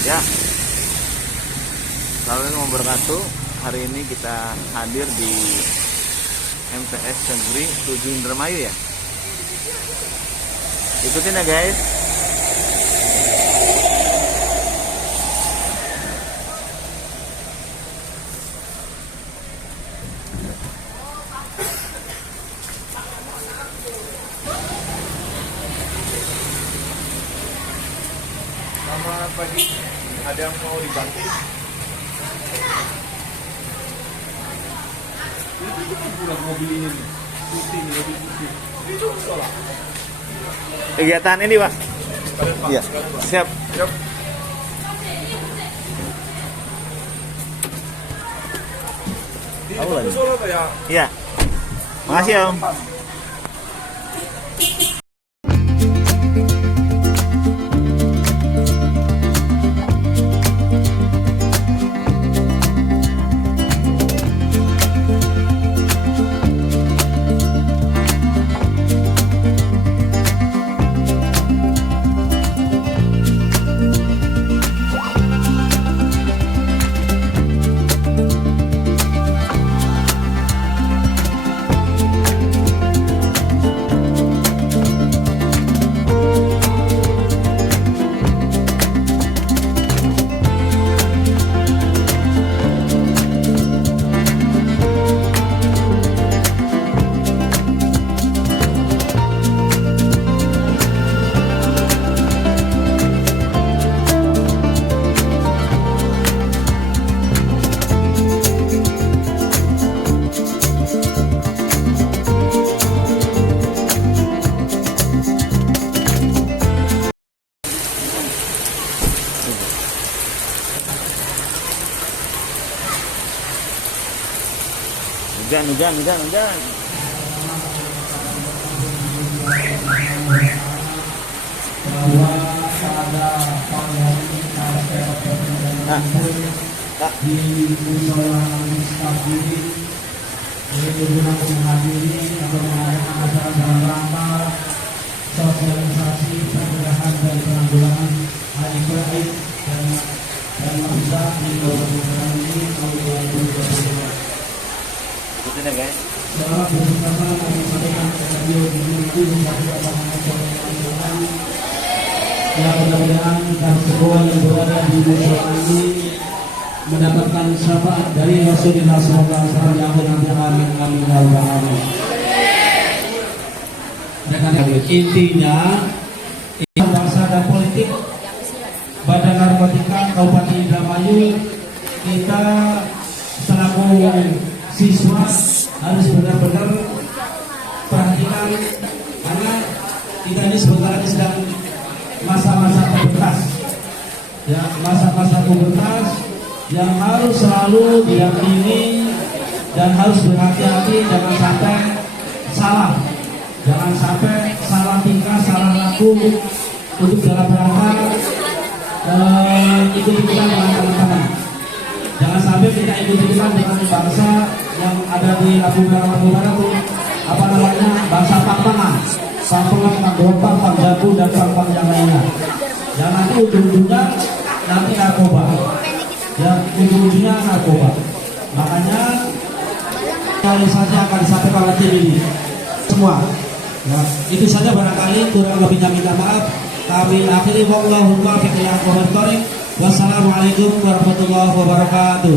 Ya, assalamualaikum wabarakatuh. Hari ini kita hadir di MTS Negeri 7 Indramayu ya. Ikutin ya guys. Selamat pagi. Ada yang mau dibantu? Ini pulang mobil ini nih. Putih, mobil putih. Itu salah. Kegiatan ini Pak. Iya. Siap. Siap. Tahu lagi. Solo tuh ya. Iya. Makasih Om. Hujan. Di musola Mustaqim yaitu guna menghadiri atau mengadakan acara dalam rangka sosialisasi pencegahan dan penanggulangan HIV dan masa di tahun ini tahun 2022. Ikutin ya guys. Selamat bersama kami sampaikan video di yang mudah-mudahan dan semua yang berada di musola ini mendapatkan syafaat dari Rasulullah SAW yang amin. Intinya bangsa dan politik Badan Narkotika Kabupaten Indramayu, kita selaku siswa harus benar-benar perhatikan karena kita ini sebentar lagi sedang masa-masa pubertas ya, masa-masa pubertas yang harus selalu didampingi dan harus berhati-hati jangan sampai salah tingkah, salah laku untuk dalam rangka ikut-ikutan dengan teman-teman. Jangan sampai kita ikut-ikutan dengan bangsa yang ada di Labuan Barat apa namanya bangsa Pangpangan, Panggompang, Pangjabu dan Pangpang yang lainnya. Dan nanti ujung-ujungnya nanti narkoba. Ya, ujung-ujungnya narkoba. Makanya realisasi akan disampaikan oleh tim ini semua. Ya, itu saja barangkali kurang lebihnya minta maaf. Kami akhiri wallahu muwaffiq ila aqwamit thoriq. Wassalamualaikum warahmatullahi wabarakatuh.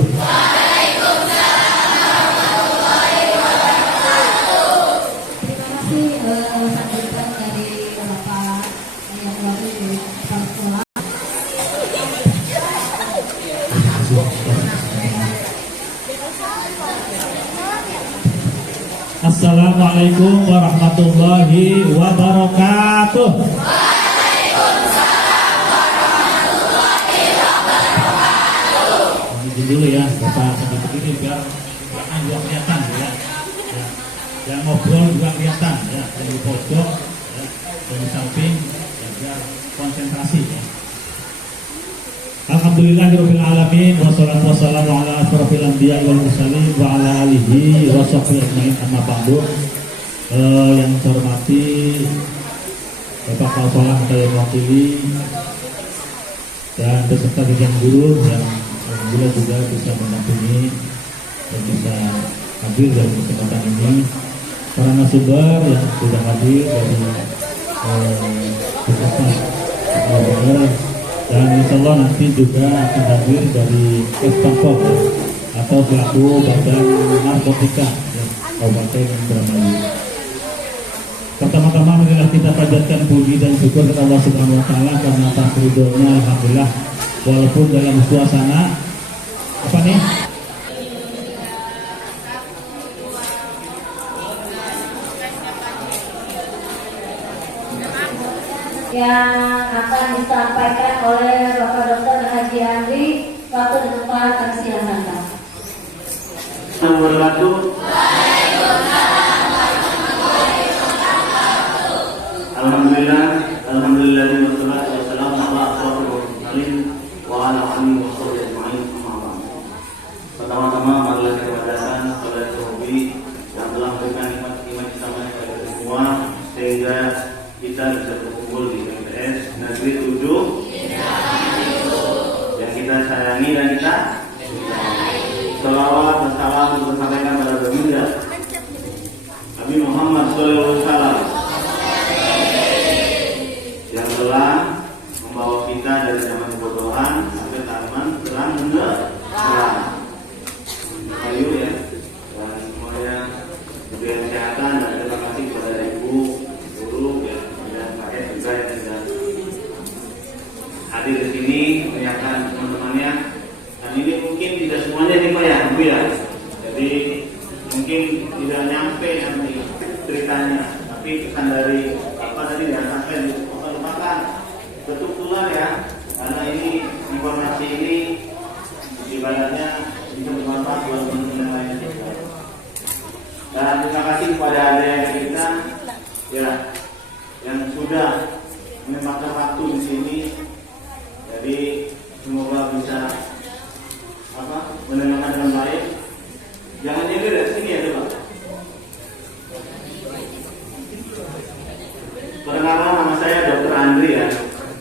Assalamualaikum warahmatullahi wabarakatuh. Izin dulu ya, Bapak sedikit ini biar belakang juga kelihatan ya. Yang ngobrol juga kelihatan ya, dari pojok ya, dari samping ya, biar konsentrasi ya. Alhamdulillahirabbil alamin wassalatu wassalamu ala asyrofil anbiya'i wal mursalin wa ala alihi wa sahbihi ajmain amma ba'du. Yang saya hormati Bapak Kepala yang saya wakili dan beserta dengan guru yang alhamdulillah juga bisa mendampingi dan bisa hadir dalam kesempatan ini, para narasumber yang sudah hadir dari beserta dan insya Allah nanti juga akan hadir dari Kemenpop atau pelaku badan narkotika Kabupaten Indramayu. Pertama-tama marilah kita panjatkan puji dan syukur kepada Allah Subhanahu wa taala karena atas ridhonya alhamdulillah walaupun dalam suasana apa nih? Yang akan disampaikan oleh Bapak Dr. Haji Andri. Waktu di depan kami silakan. Alhamdulillah, alhamdulillah wassalatu wassalamu ala asyrofil mursalin wa ala alihi washabbihi ajma'in. Pertama-tama marilah kita panjatkan salat Rabbi yang telah memberikan nikmat iman Islam kepada kita semua sehingga kita bisa berkumpul di MTS Negeri 7 yang kita sayangi dan kita selawat dan salam tersampaikan pada baginda Nabi Muhammad SAW yang telah membawa kita dari zaman kebodohan sampai zaman terang benderang. Ayo ya, dan semuanya diberi kesehatan dan terima kasih kepada ibu, guru ya, dan rakyat juga yang sudah hadir di sini menyiapkan teman-temannya. Dan ini mungkin tidak semuanya nih Pak ya, Bu ya. Jadi mungkin tidak nyampe nanti ceritanya, tapi pesan dari apa tadi disampaikan lupakan betul pula ya, karena ini informasi ini ibaratnya bisa bermanfaat buat teman-teman lain juga. Dan terima kasih kepada adik kita ya yang sudah menyempatkan waktu di sini. Jadi semoga bisa mendengarkan dengan baik. Jangan jadi dari sini ya coba. Perkenalkan nama saya Dr. Andri ya.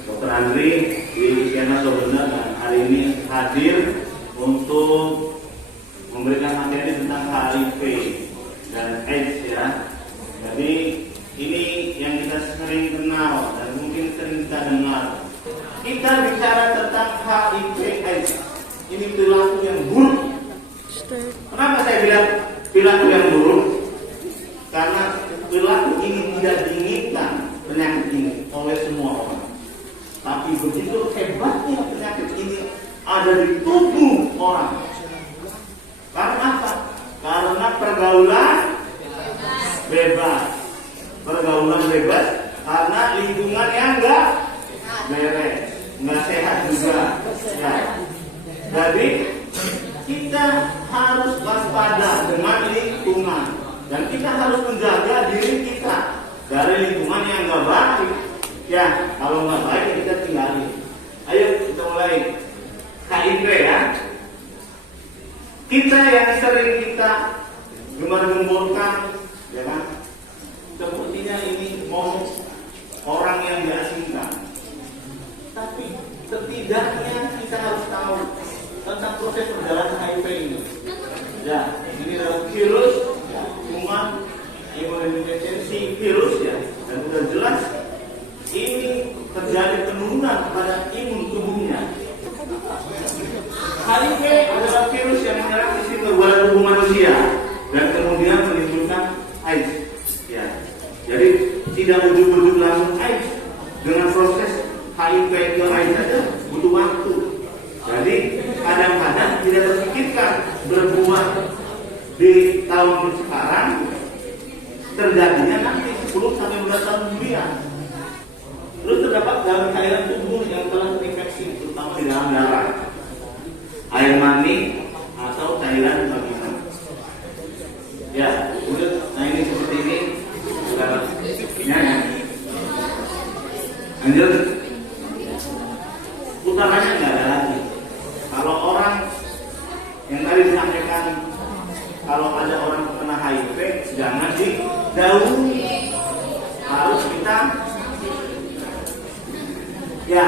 Dr. Andri di Isyana Sobener dan hari ini hadir untuk memberikan materi tentang HIV dan AIDS ya. Jadi ini yang kita sering kenal dan mungkin sering kita dengar. Kita bicara tentang HIV AIDS. Ini perilaku yang buruk. Kenapa saya bilang perilaku yang buruk? Karena perilaku ini tidak diinginkan penyakit ini oleh semua orang. Tapi begitu hebatnya penyakit ini ada di tubuh orang. Karena apa? Karena pergaulan bebas. Pergaulan bebas karena lingkungan yang enggak beres, enggak sehat juga. Ya. Jadi kita harus waspada dengan lingkungan dan kita harus menjaga diri kita dari lingkungan yang enggak baik. Ya, kalau enggak baik kita tinggalin. Ayo kita mulai. HIV ya. Kita yang sering kita gembar-gemborkan, ya kan? Sepertinya ini mau orang yang diasingkan. Tapi setidaknya kita harus tahu tentang proses perjalanan HIV ini. Ya, ini adalah virus, ya, kuman imunodeficiency virus ya, dan sudah jelas ini terjadi penurunan pada imun tubuhnya. HIV adalah virus yang menyerang sistem kekebalan tubuh manusia dan kemudian menimbulkan AIDS. Ya, jadi tidak ujuk-ujuk langsung AIDS. Dengan proses HIV ke AIDS saja butuh waktu. Jadi kadang-kadang tidak terpikirkan berbuat di tahun sekarang terjadinya nanti 10 sampai 15 tahun kemudian. Terus terdapat dalam cairan tubuh yang telah terinfeksi, terutama di dalam darah, air mani atau cairan vagina. Ya, udah. Nah ini seperti ini. Ya. Lanjut. Utamanya nggak ada lagi. Kalau orang yang tadi disampaikan, kalau ada orang kena HIV, jangan dijauhi. Harus kita, ya,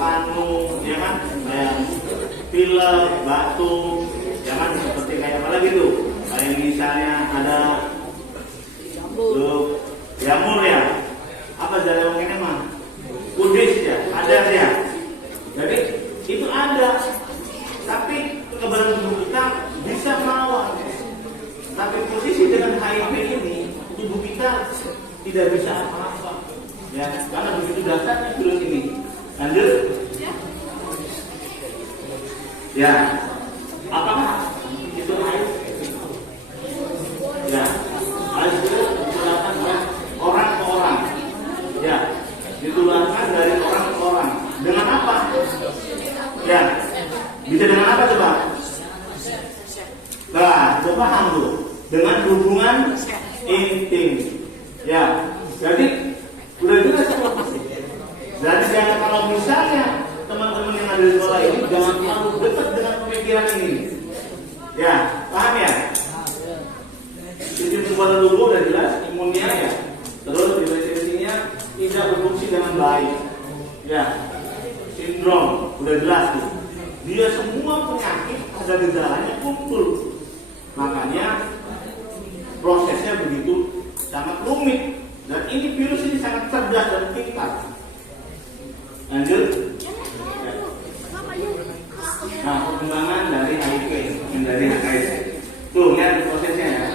panu, ya kan, kayak pilek, batuk, ya kan, seperti kayak apa lagi tuh? Kayak misalnya ada jamur ya, apa jalan ini mah? Kudis ya, ada ya. Jadi itu ada, tapi kekebalan tubuh kita bisa melawan. Tapi posisi dengan HIV ini, tubuh kita tidak bisa apa-apa. Ya, karena begitu dahsyatnya virus ini. Lanjut. Ya, apakah itu HIV? Ya, HIV itu ditularkan oleh orang ke orang. Ya, ditularkan dari orang ke orang. Dengan apa? Ya, bisa dengan apa coba? Nah, coba paham tuh. Dengan hubungan intim. Ya, jadi udah juga semua pasti. Jadi jangan, kalau misalnya teman-teman yang ada di sekolah ini jangan terlalu dekat dengan pemikiran ini. Ya, paham ya? Sistem kekebalan tubuh udah jelas, imunnya ya. Terus defensinya tidak berfungsi dengan baik. Ya, sindrom udah jelas tuh. Dia semua penyakit ada gejalanya kumpul. Makanya prosesnya begitu sangat rumit. Dan ini virus ini sangat cerdas dan pintar. Lanjut. Nah, perkembangan dari HIV, dari HIV. Tuh, lihat prosesnya ya.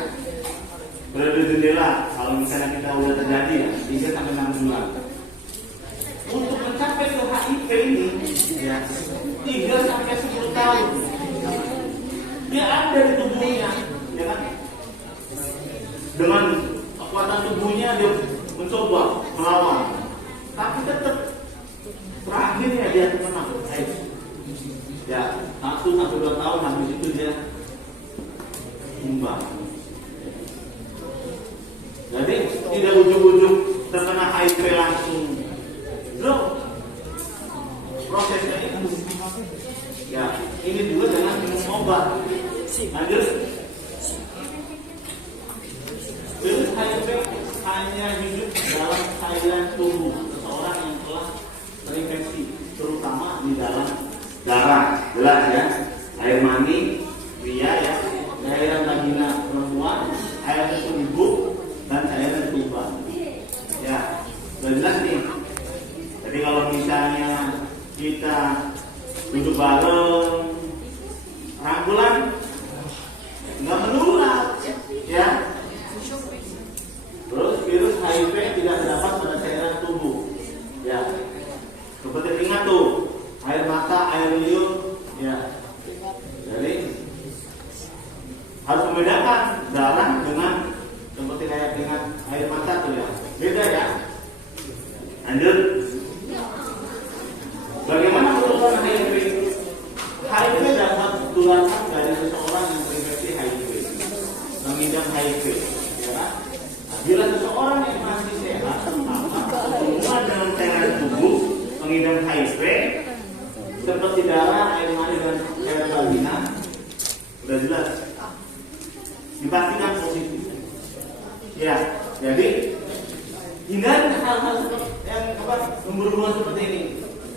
Berada jendela, kalau misalnya kita udah terjadi ya, 3 sampai 6 bulan. Untuk mencapai ke HIV ini, ya, 3 sampai 10 tahun. Dia ada di tubuhnya, ya kan? Dengan kekuatan tubuhnya dia mencoba melawan, tapi tetap terakhirnya dia menang. Ya, 1 sampai 2 tahun habis itu dia tumbang. Jadi tidak ujuk-ujuk terkena HIV langsung drop. Prosesnya itu. Ya, ini juga dengan minum obat. Lanjut. Virus HIV hanya hidup dalam cairan tubuh seseorang yang telah terinfeksi, terutama di dalam darah. Jelas ya, air mani, pria ya, cairan vagina perempuan, air susu ibu, dan cairan tuba. Ya, sudah jelas nih. Jadi kalau misalnya kita duduk bareng, rangkulan, nggak menular, ya. Terus virus HIV tidak terdapat pada cairan tubuh. Ya, seperti ingat tuh, air mata, air liur, ya. Jadi harus membedakan darah dengan seperti kayak dengan air mata tuh ya, beda ya. Lanjut. Bagaimana penularan HIV? HIV dapat ditularkan dari seseorang yang terinfeksi HIV, mengidap HIV. Ya kan? Bila seseorang yang masih sehat berhubungan dengan cairan tubuh mengidap HIV seperti darah, air mani dan cairan vagina, sudah jelas dipastikan positif. Ya, jadi hindari hal-hal yang berhubungan seperti ini.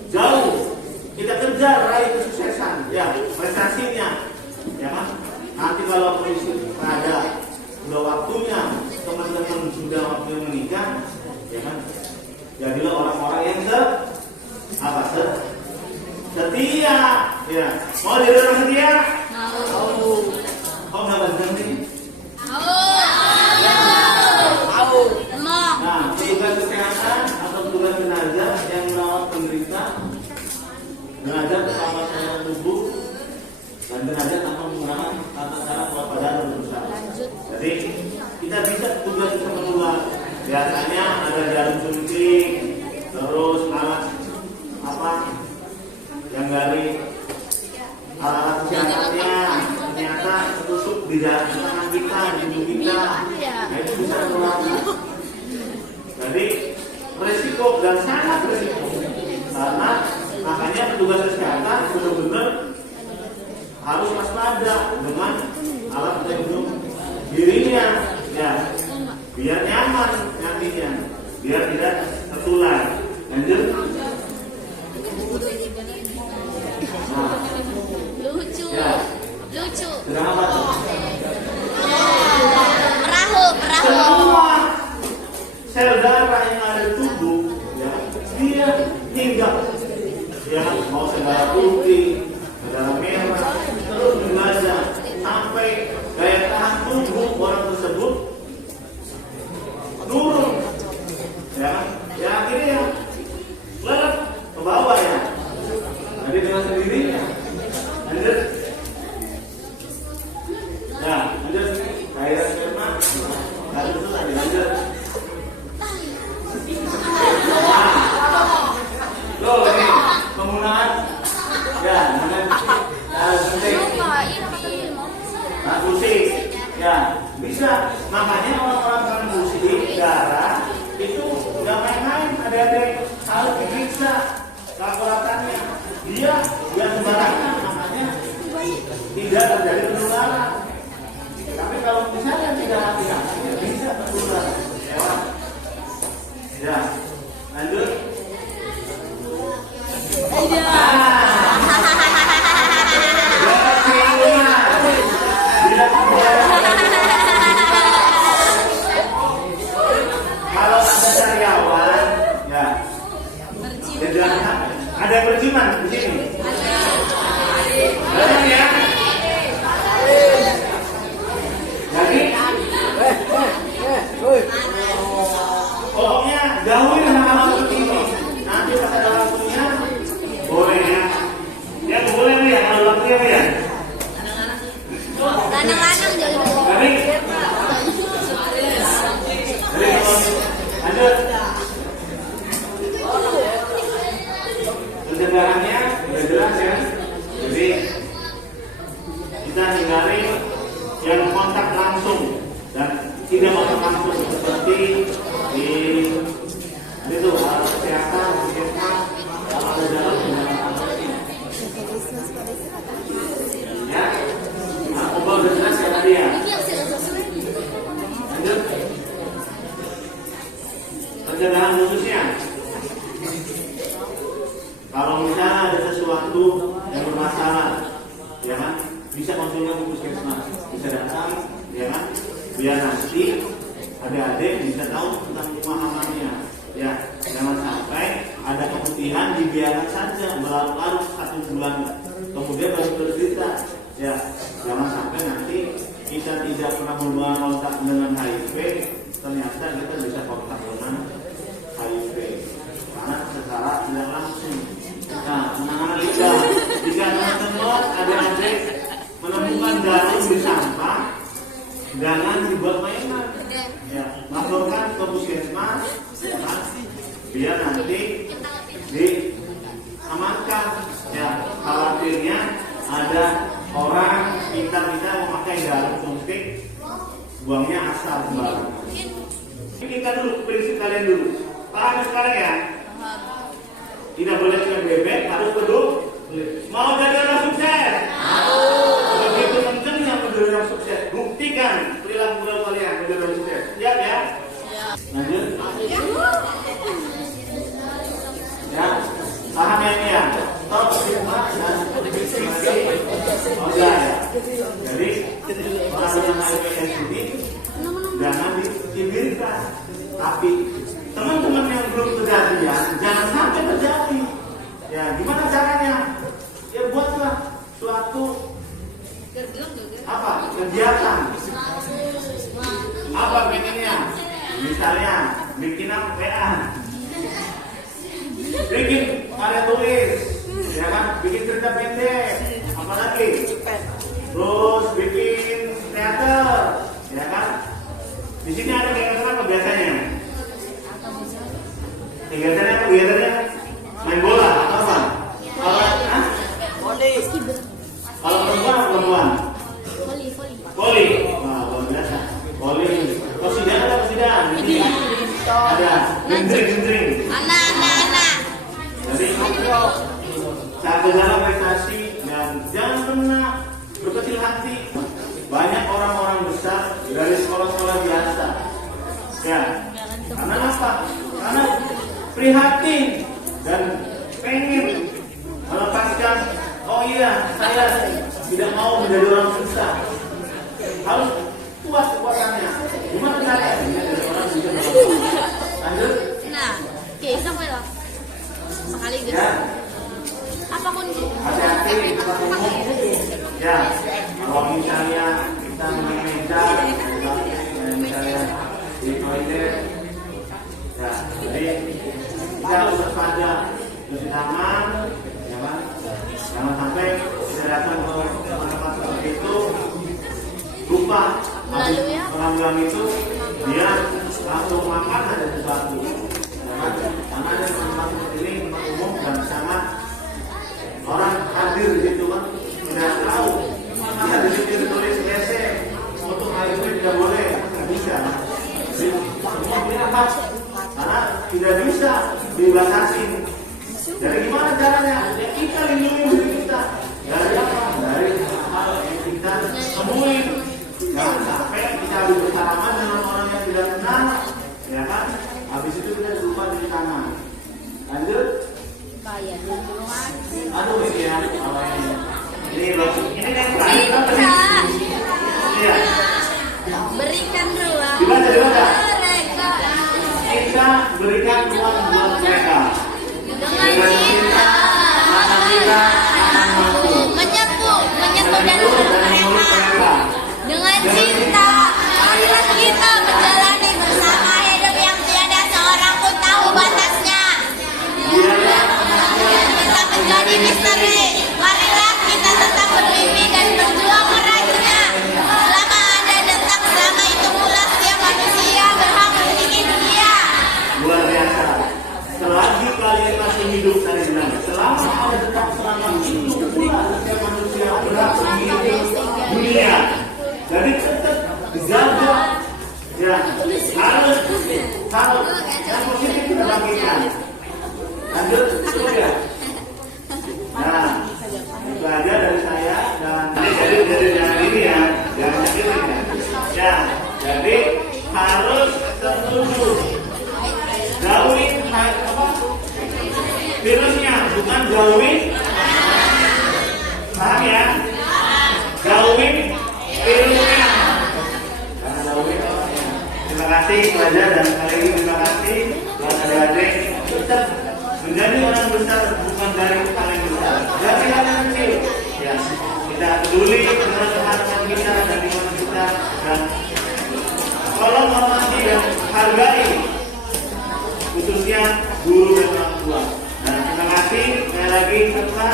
Jauh kita kejar raih kesuksesan, ya prestasinya, ya kan? Nanti kalau polisi ada sudah waktunya, teman-teman sudah waktunya menikah, ya kan? Jadilah orang-orang yang setia, ya. Mau jadi orang setia? Mau. Kau nggak berhenti? Mau. Nah, tugas kesehatan atau tugas jenazah yang merawat penderita jenazah bersama cairan tubuh dan jenazah tanpa menggunakan tata cara kewaspadaan dan berusaha. Jadi kita bisa tugas bisa menular. Biasanya ada jarum suntik, terus alat apa yang dari alat kesehatannya ternyata tusuk di tangan kita, di tubuh kita. Nah itu bisa menular. Jadi resiko dan sangat resiko karena makanya petugas kesehatan benar-benar harus waspada dengan alat pelindung dirinya, ya, biar nyaman nantinya, biar tidak tertular. Lanjut. ya mau segala putih, segala merah, terus belajar sampai daya tahan tubuh orang tersebut turun, ya, ya akhirnya lelet ke bawah ya, jadi dengan sendirinya, lanjut, ya, lanjut, saya sperma, lanjut lagi, lanjut. Loh, ini penggunaan ya, penting. Transfusi, ya bisa. Makanya orang-orang transfusi darah itu nggak main-main, adik-adik harus diperiksa laboratoriumnya. Dia sembarangan, makanya tidak terjadi penularan. Tapi kalau misalnya tidak hati-hati, bisa tertular. Ya, lanjut. Kalau ada karyawan, ya, ada perciuman di sini. Banyak ya. Jadi, pokoknya jauhin hal seperti ini. Nanti pas ada waktunya, boleh ya. Ya boleh nih ya, kalau waktunya ya. Lanang-lanang jadi. Lanjut. Pencegahannya sudah jelas ya. Jadi kita hindari yang kontak langsung dan tidak kontak langsung seperti di itu alat kesehatan, kalau ada jalan ya. Obat udah jelas ya tadi ya. Lanjut. Pencegahan khususnya, kalau misalnya ada sesuatu yang bermasalah, ya kan, bisa konsultasi ke puskesmas, bisa datang, ya kan, biar nanti adik-adik bisa tahu tentang pemahamannya. Ya, jangan sampai ada keputihan dibiarkan saja berlarut-larut 1 bulan, kemudian baru bercerita. Ya, jangan sampai nanti kita tidak pernah berhubungan kontak dengan HIV, ternyata kita bisa kontak dengan HIV karena secara tidak langsung. Nah, anak-anak kita, jika teman-teman adik-adik menemukan jarum di sampah, jangan dibuat mainan. Ya, laporkan ke puskesmas, ya, biar nanti diamankan. Ya, khawatirnya ada orang kita memakai jarum suntik, buangnya asal sembarangan. Kita dulu prinsip kalian dulu. Paham sekarang ya? Tidak boleh cuma bebek, harus peduli. Mau jadi orang sukses? Begitu kencengnya menjadi orang sukses. Buktikan perilaku kalian menjadi orang sukses. Siap ya? Lanjut. Ya, paham ya ini ya? Top stigma dan diskriminasi. Oh ya. Jadi orang yang HIV ini jangan dicibirkan, tapi teman-teman yang belum kejadian jangan sampai terjadi. Ya, gimana caranya? Ya buatlah suatu kegiatan. Apa bikinnya? Misalnya bikin PA, bikin karya tulis, ya kan? Bikin cerita pendek, apalagi? Terus bikin teater, ya kan? Di sini ada kegiatan apa biasanya? Kegiatannya main bola atau apa? Kalau perempuan? Voli. Wah, luar biasa. Voli. Kosidan ada kosidan? Ada. Gendring. Anak. Jadi saat dalam prestasi dan jangan pernah berkecil hati. Banyak orang-orang besar dari sekolah-sekolah biasa. Ya. Karena apa? Karena prihatin dan pengen melepaskan. Oh iya, saya tidak mau menjadi orang susah. Harus kuat kekuatannya. Gimana caranya? Menjadi orang susah. Lanjut. Nah, oke, sampai lah. Sekali gitu. Ya. hati-hati di tempat umum. Ya, kalau misalnya kita meja, misalnya di toilet, ya, jadi kita harus waspada, cuci tangan, ya kan? Jangan sampai kita datang ke tempat seperti itu lupa habis pengambilan itu dia langsung makan ada sesuatu, ya kan? Karena ada tempat seperti ini tempat umum dan sangat orang hadir di situ kan tidak tahu. Dia di situ ditulis WC untuk HIV tidak boleh, tidak bisa. Semua punya hak karena tidak bisa dibatasi. Jadi gimana caranya? Ya kita lindungi diri kita dari apa? Dari hal yang kita temui. Jangan sampai kita habis bersalaman dengan orang yang tidak kenal, ya kan? Habis itu kita lupa cuci tangan. Lanjut. Aduh ini ya, ini yang terakhir apa nih? Iya. Berikan ruang. Dibaca. Kita berikan ruang buat mereka. Dengan cinta, menyentuh dan memeluk mereka. Dengan cinta, marilah kita menjalani bersama hidup yang tiada seorang pun tahu batasnya. Kita menjadi misteri. Marilah kita tetap bermimpi dan berjuang meraihnya. Selama ada detak, selama itu pula setiap manusia berhak memiliki dunia. Luar biasa. Selagi kalian masih hidup, saya bilang, selama ada detak, selama itu pula setiap manusia berhak memiliki dunia. Jadi tetap dijaga, ya harus yang positif kita bagikan. Lanjut, ya. Nah, itu aja dari saya dan jadi jangan ini ya, jangan ini ya. Ya, jadi harus tertuju. Jauhin virusnya, bukan jauhin. Paham ya? Jauhin virusnya. Karena jauhin orangnya. Terima kasih pelajar dan sekali lagi terima kasih buat adik-adik. Tetap menjadi orang besar bukan dari paling besar, dari hal yang kecil. Ya, kita peduli dengan harapan kita dan lingkungan kita dan tolong hormati dan hargai khususnya guru dan orang tua. Dan terima kasih sekali lagi serta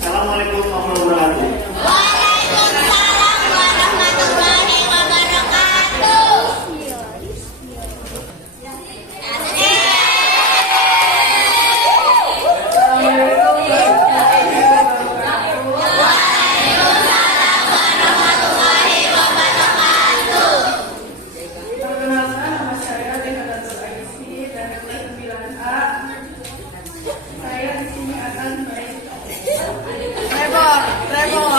assalamualaikum warahmatullahi wabarakatuh. Waalaikumsalam warahmatullahi wabarakatuh. Perkenalkan, nama saya Dehandatul Aisy dari kelas 9A. Saya di sini akan Trevor.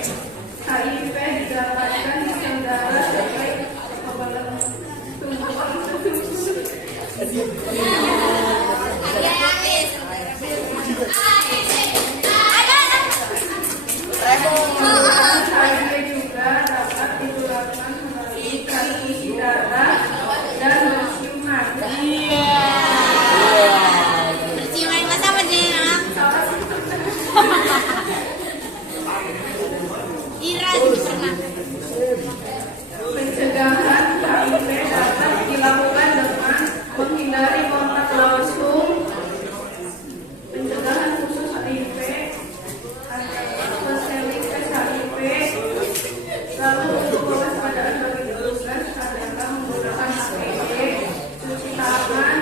HIV didapatkan di saudara sebagai kekebalan tubuh tersebut. HIV juga dapat ditularkan melalui transfusi darah dan berciuman. Berciuman masa apa sih, Nak? Ira juga pernah. Pencegahan HIV dapat dilakukan dengan menghindari kontak langsung. Pencegahan khusus HIV, spesialis HIV. Lalu untuk kewaspadaan bagi petugas adalah menggunakan APD, cuci tangan,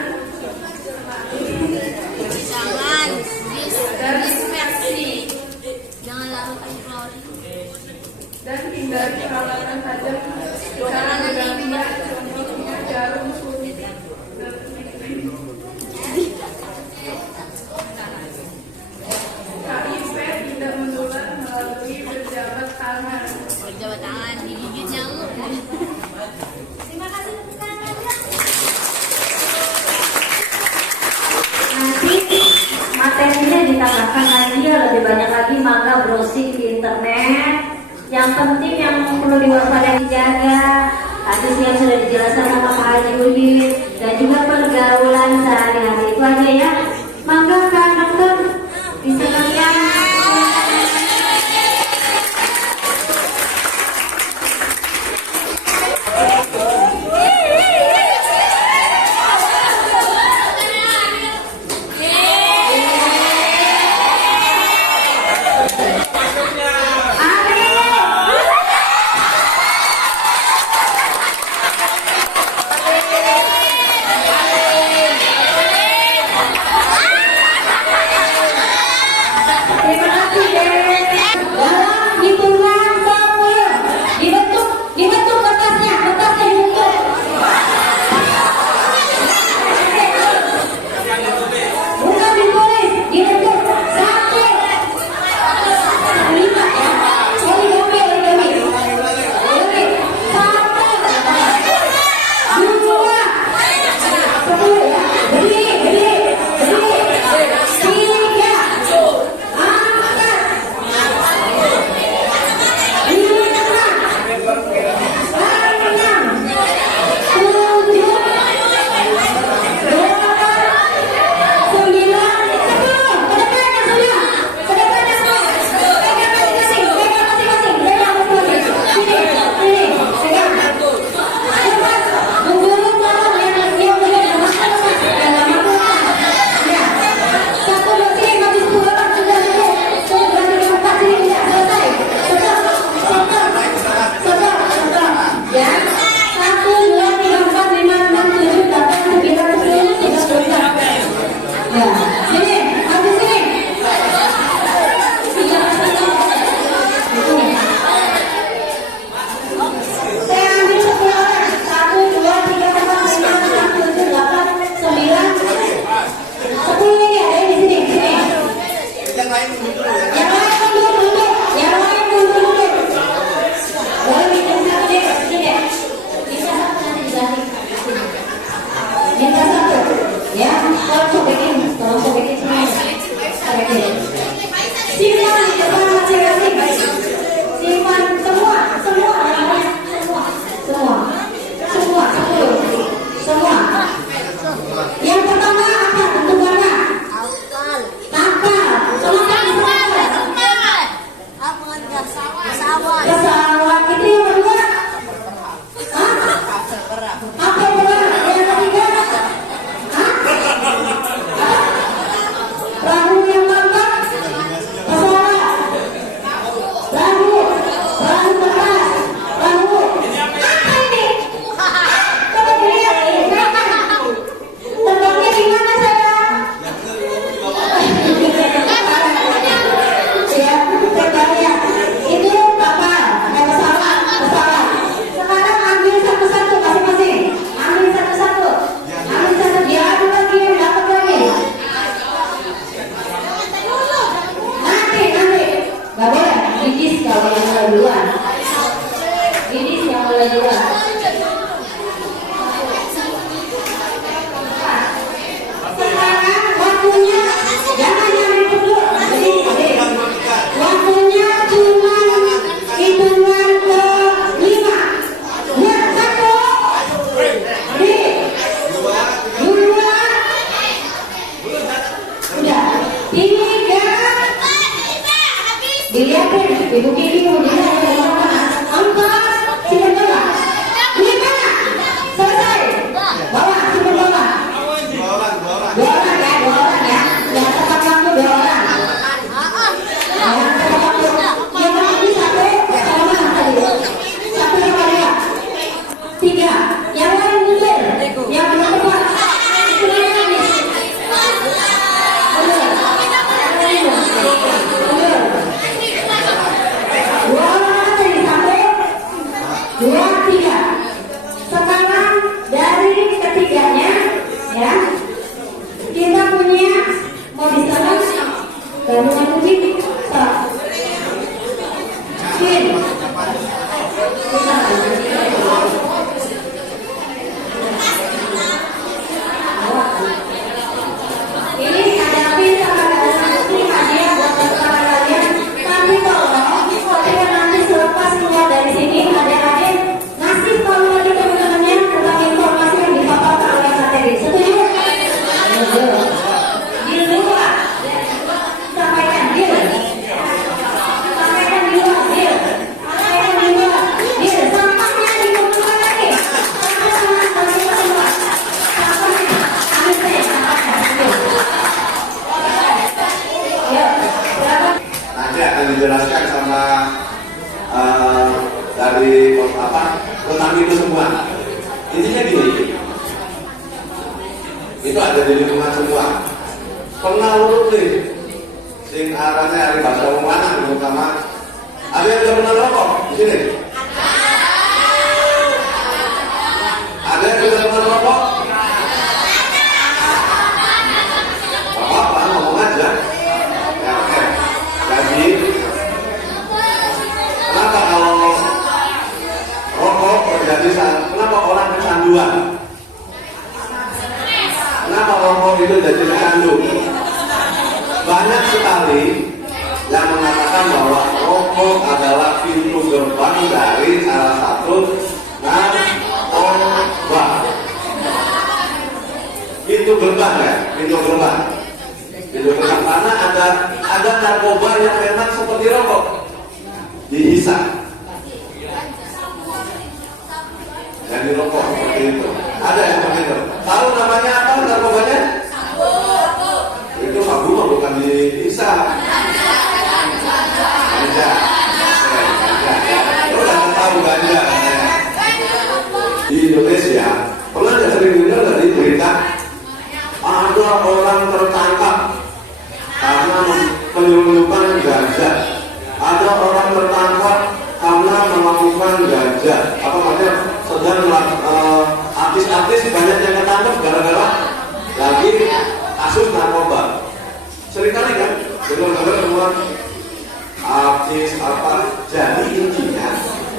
Jangan disinfeksi. Jangan larut alkohol. dan hindari peralatan tajam secara bergantian, contohnya jarum suntik. HIV tidak menular melalui berjabat tangan. Berjabat tangan, digigit nyamuk. Terima kasih tepuk tangan. Nanti materinya ditambahkan lagi ya, lebih banyak lagi, maka browsing di internet. Yang penting yang perlu diwaspadai dijaga hadis yang sudah dijelaskan sama Pak Haji Udin, dan juga pergaulan sehari-hari. Itu aja ya. Maka Kak Dokter bisa kalian yang mulai duluan? Ini yang mulai duluan. Sekarang waktunya jangan yang ribut dulu. Waktunya cuma hitungan ke 5. Ya, 1, 2, udah 3. Dilihatin, ibu Kiki mau dilihat dari mana? 4, simpen bawah. 5, selesai. Bawah, simpen bawah. 2 orang ya, 2 orang ya. Yang tepat waktu 2 orang. Yang tepat waktu. Yang tadi 1 sama mana tadi? 1 sama 2. 3. Yang lain mundur. Yang belum tepat. Sekarang dari ketiganya ya, kita punya mau di sana gabungan musik stop. Ini ada pin sama gabungan musik hadiah buat para kalian. Tapi tolong ketika nanti selepas keluar dari sini adik-adik ngasih tahu lagi teman-temannya tentang informasi yang dipaparkan oleh materi. Setuju? Di luar sampaikan deal. Sampaikan di luar deal. Sampaikan di luar deal. Sampahnya dikumpulkan lagi. Sampahnya semua. Sampahnya ambil saya sampahnya. Yuk, berapa? Nanti akan dijelaskan sama dari tentang itu semua. Intinya gini, itu ada di lingkungan semua. Pernah urut nih, sing arahnya dari bahasa Umana terutama. Ada yang sudah pernah rokok di sini? Ada yang sudah pernah rokok? Apa ngomong aja. Ya, oke. Jadi kenapa kalau rokok terjadi kenapa orang kecanduan? Kenapa rokok itu jadi kecandu? Banyak sekali yang mengatakan bahwa rokok adalah pintu gerbang dari salah satu narkoba. Pintu gerbang ya, pintu gerbang. Pintu gerbang karena ada narkoba yang memang seperti rokok. Dihisap dan dirokok seperti itu. Ada yang seperti itu. Tahu namanya apa narkobanya? Itu sabu mah bukan dihisap. Ganja. Lo udah tahu ganja? Di Indonesia pernah nggak sering dengar dari berita ada orang tertangkap karena penyelundupan ganja. Ada orang tertangkap karena melakukan ganja. Apa namanya? Sedang artis-artis banyak yang ketangkap gara-gara lagi kasus narkoba. Seringkali kan dengar-dengar semua artis apa. Jadi intinya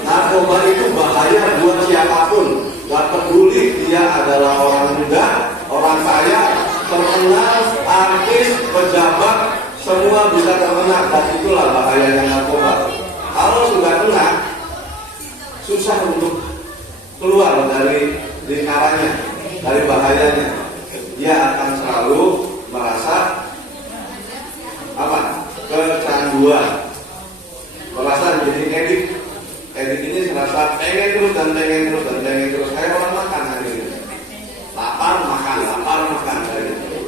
narkoba itu bahaya buat siapapun. Gak peduli dia adalah orang muda, orang kaya, terkenal, artis, pejabat, semua bisa terkena. Dan itulah bahayanya narkoba. Kalau sudah kena, susah untuk keluar dari lingkarannya, dari bahayanya. Dia akan selalu merasa kecanduan, merasa jadi edik. Edik ini serasa pengen terus dan pengen terus dan pengen terus. Kayak orang makan hari ini, lapar makan hari ini.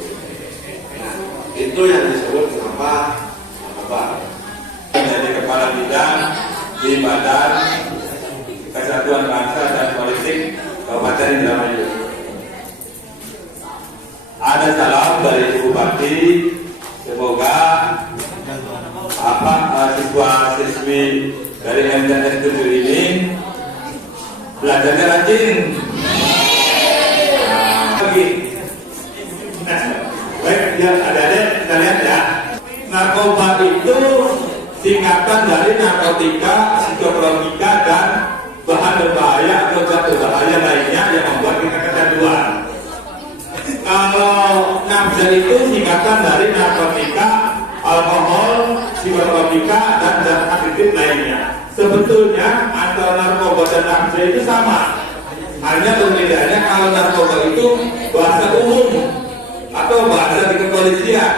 Nah, itu yang disebut apa? Menjadi kepala bidang di Badan Kesatuan Bangsa dan Politik Kabupaten Indramayu. Ada salam dari Bupati, semoga siswa-siswi dari MTS 7 ini belajarnya rajin. Lagi, baik ya, ada kita lihat ya. Narkoba itu singkatan dari narkotika, psikotropika, dan bahan berbahaya atau zat berbahaya lainnya yang membuat kita kecanduan. Kalau nafza itu singkatan dari narkotika, alkohol, psikotropika, dan zat aditif lainnya. Sebetulnya antara narkoba dan nafza itu sama. Hanya perbedaannya kalau narkoba itu bahasa umum atau bahasa di kepolisian,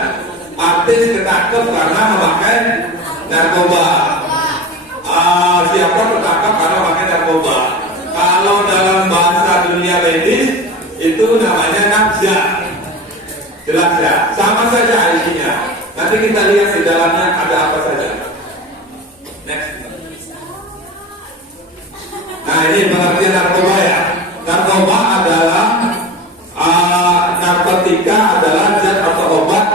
artis ketangkep karena memakai narkoba. Siapa tertangkap karena memakai narkoba. Kalau dalam bahasa dunia medis itu namanya nafza. Jelas ya? Sama saja isinya. Nanti kita lihat di dalamnya ada apa saja. Next. Nah, ini pengertian narkoba ya. Narkoba adalah narkotika adalah zat atau obat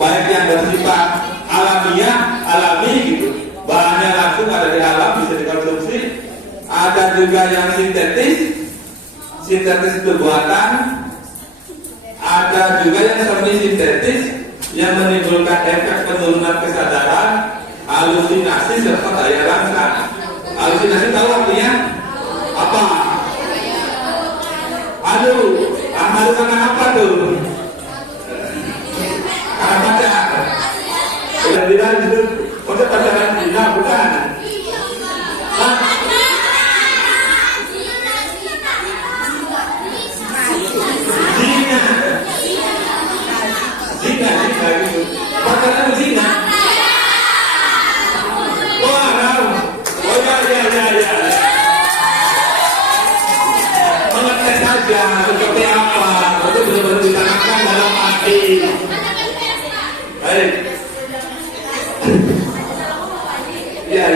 baik yang bersifat alamiah, alami gitu. Bahannya langsung ada di alam, bisa dikonsumsi. Ada juga yang sintetis. Sintetis itu buatan. Ada juga yang semi sintetis yang menimbulkan efek penurunan kesadaran, halusinasi serta daya rangsang. Halusinasi tahu artinya apa? Halu karena apa tuh? Karena pacar. Udah bilang itu, maksud pacaran zina bukan? Zina gitu. Pacaran zina. Wah, tahu. Oh ya. Mengetes saja seperti apa, itu benar-benar ditanamkan dalam hati. Baik. Ya.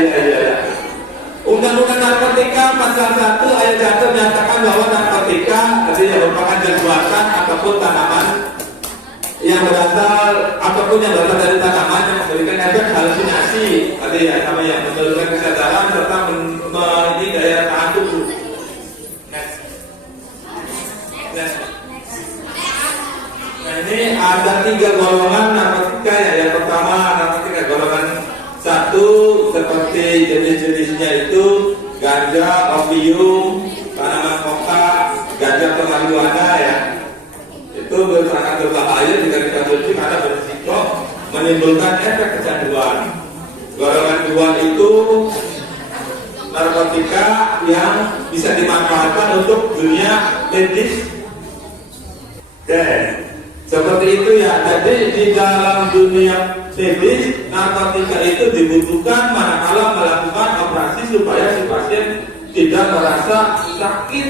Undang-Undang Narkotika pasal 1 ayat 1 menyatakan bahwa narkotika artinya merupakan zat buatan ataupun tanaman yang berasal dari tanaman yang memberikan efek halusinasi, artinya namanya menurunkan kesadaran serta ini daya tahan tubuh. Nah, ini ada 3 golongan narkotika ya. Yang pertama narkotika golongan 1 seperti jenis-jenisnya itu ganja, opium, tanaman koka, ganja atau marijuana ya. Itu sangat berbahaya jika dikonsumsi karena berisiko menimbulkan efek kecanduan. Golongan 2 itu narkotika yang bisa dimanfaatkan untuk dunia medis. Seperti itu ya. Jadi di dalam dunia medis narkotika itu dibutuhkan manakala melakukan operasi supaya si pasien tidak merasa sakit.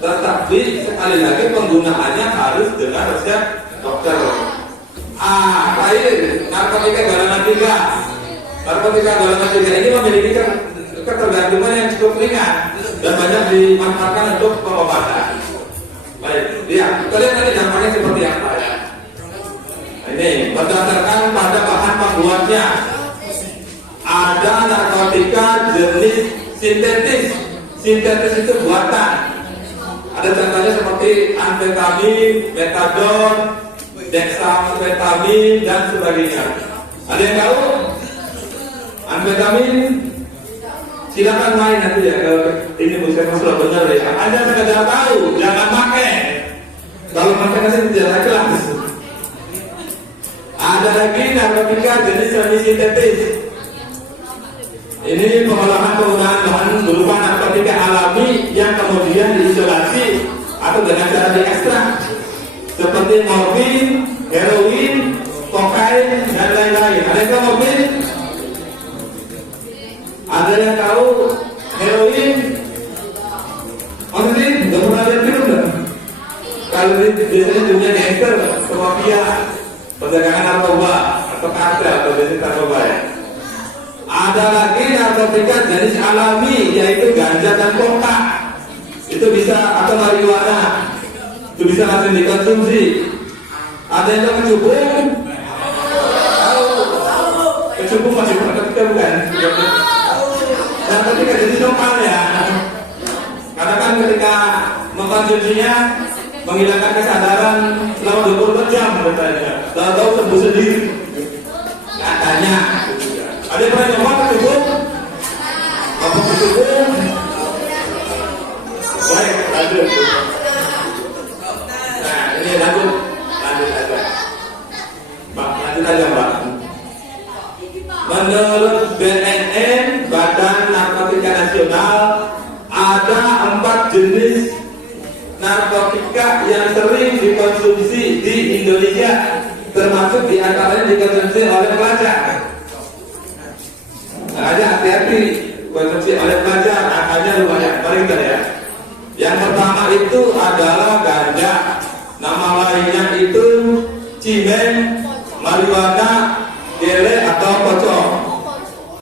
Tetapi sekali lagi penggunaannya harus dengan resep dokter. Lain narkotika golongan 3. Narkotika golongan 3 ini memiliki ketergantungan yang cukup ringan dan banyak dimanfaatkan untuk pengobatan. Baik, lihat, kalian tadi dampaknya seperti apa ya? Ini berdasarkan pada bahan pembuatnya. Ada narkotika jenis sintetis. Sintetis itu buatan. Ada contohnya seperti amfetamin, metadon, dexamfetamin dan sebagainya. Ada yang tahu? Amfetamin? Silakan main nanti ya, kalau ini bukan masalah benar ya. Anda sekedar tahu, jangan pakai. Kalau pakai nanti tidak jelas. Ada lagi narkotika jenis semi sintetis. Ini pengolahan penggunaan bahan berupa narkotika alami yang kemudian diisolasi atau dengan cara diekstrak, seperti morfin, heroin, kokain dan lain-lain. Ada yang tahu morfin? Ada yang tahu heroin? Morfin? Gak pernah lihat film kan? Kalau biasanya dunia gangster, mafia, perdagangan narkoba atau kartel atau bisnis narkoba ya. Ada lagi narkotika jenis alami yaitu ganja dan koka. Itu bisa atau marijuana. Itu bisa langsung dikonsumsi. Ada yang tahu kecubung? Tahu. Kecubung masih narkotika bukan? Narkotika jenis lokal ya. Karena kan ketika mengkonsumsinya menghilangkan kesadaran selama 24 jam katanya. Tahu sembuh sendiri. Katanya. Ada Ada yang pernah nyoba kecubung? Apa kecubung? Baik, lanjut. Nah, ini lanjut aja. Pak, lanjut aja, Pak. Menurut BNN, Badan Narkotika Nasional, ada 4 jenis narkotika yang sering dikonsumsi di Indonesia, termasuk diantaranya dikonsumsi oleh pelajar. Makanya hati-hati, konsumsi oleh pelajar angkanya lumayan. Mari kita lihat. Yang pertama itu adalah ganja, nama lainnya itu cimen, marijuana,